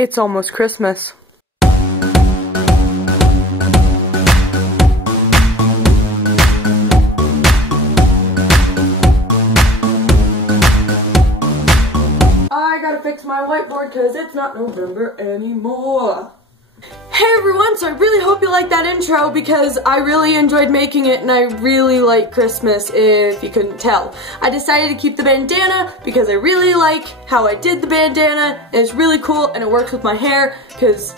It's almost Christmas. I gotta fix my whiteboard because it's not November anymore. Hey everyone, so I really hope you liked that intro because I really enjoyed making it and I really like Christmas, if you couldn't tell. I decided to keep the bandana because I really like how I did the bandana and it's really cool and it works with my hair because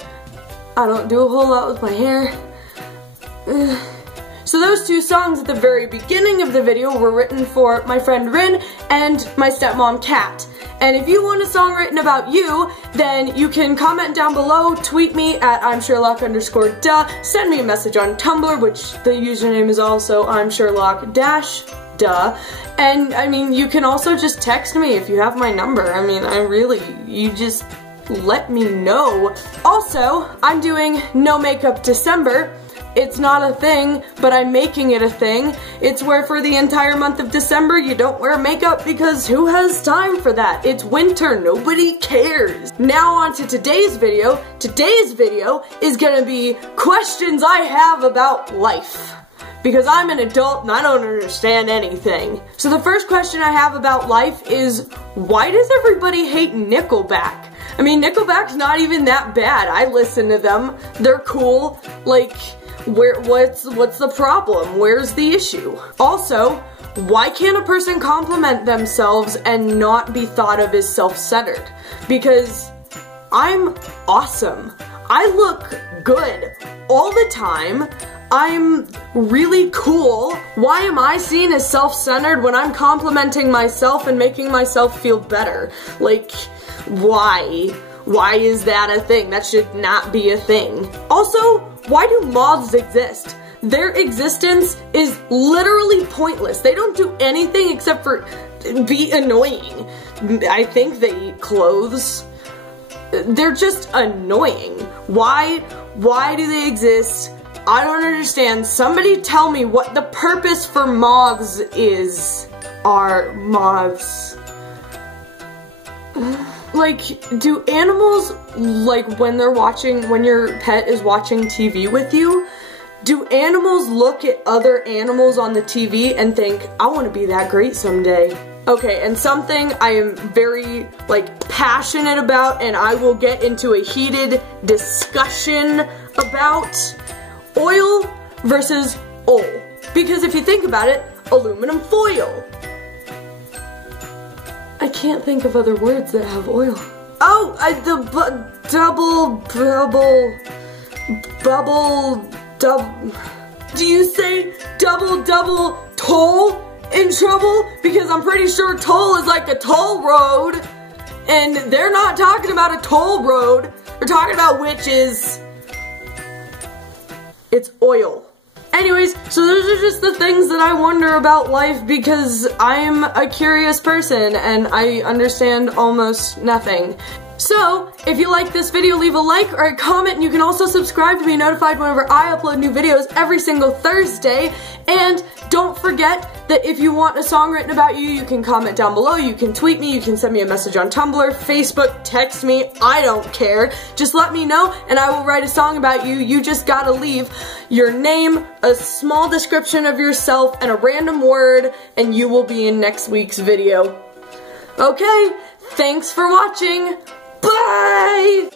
I don't do a whole lot with my hair. So those two songs at the very beginning of the video were written for my friend Rin and my stepmom Kat. And if you want a song written about you, then you can comment down below, tweet me at I'mSherlock_duh, send me a message on Tumblr, which the username is also I'mSherlock-duh. And I mean, you can also just text me if you have my number. I mean, you just let me know. Also, I'm doing No Makeup December. It's not a thing, but I'm making it a thing. It's where for the entire month of December you don't wear makeup because who has time for that? It's winter, nobody cares. Now on to today's video. Today's video is gonna be questions I have about life. Because I'm an adult and I don't understand anything. So the first question I have about life is, why does everybody hate Nickelback? I mean, Nickelback's not even that bad. I listen to them. They're cool. Like, what's the problem? Where's the issue? Also, why can't a person compliment themselves and not be thought of as self-centered? Because I'm awesome. I look good all the time. I'm really cool. Why am I seen as self-centered when I'm complimenting myself and making myself feel better? Like, why? Why is that a thing? That should not be a thing. Also, why do moths exist? Their existence is literally pointless. They don't do anything except for be annoying. I think they eat clothes. They're just annoying. Why do they exist? I don't understand. Somebody tell me what the purpose for moths is. Are moths... Like, do animals, like when your pet is watching TV with you, do animals look at other animals on the TV and think, I want to be that great someday? Okay, and something I am very, passionate about, and I will get into a heated discussion about oil versus oil. Because if you think about it, aluminum foil. I can't think of other words that have oil. Oh, do you say double toll in trouble? Because I'm pretty sure toll is like a toll road. And they're not talking about a toll road. They're talking about witches. It's oil. Anyways, so those are just the things that I wonder about life because I'm a curious person and I understand almost nothing. So, if you like this video, leave a like or a comment, and you can also subscribe to be notified whenever I upload new videos every single Thursday. And don't forget that if you want a song written about you, you can comment down below, you can tweet me, you can send me a message on Tumblr, Facebook, text me, I don't care. Just let me know and I will write a song about you. You just gotta leave your name, a small description of yourself, and a random word, and you will be in next week's video. Okay, thanks for watching. Bye!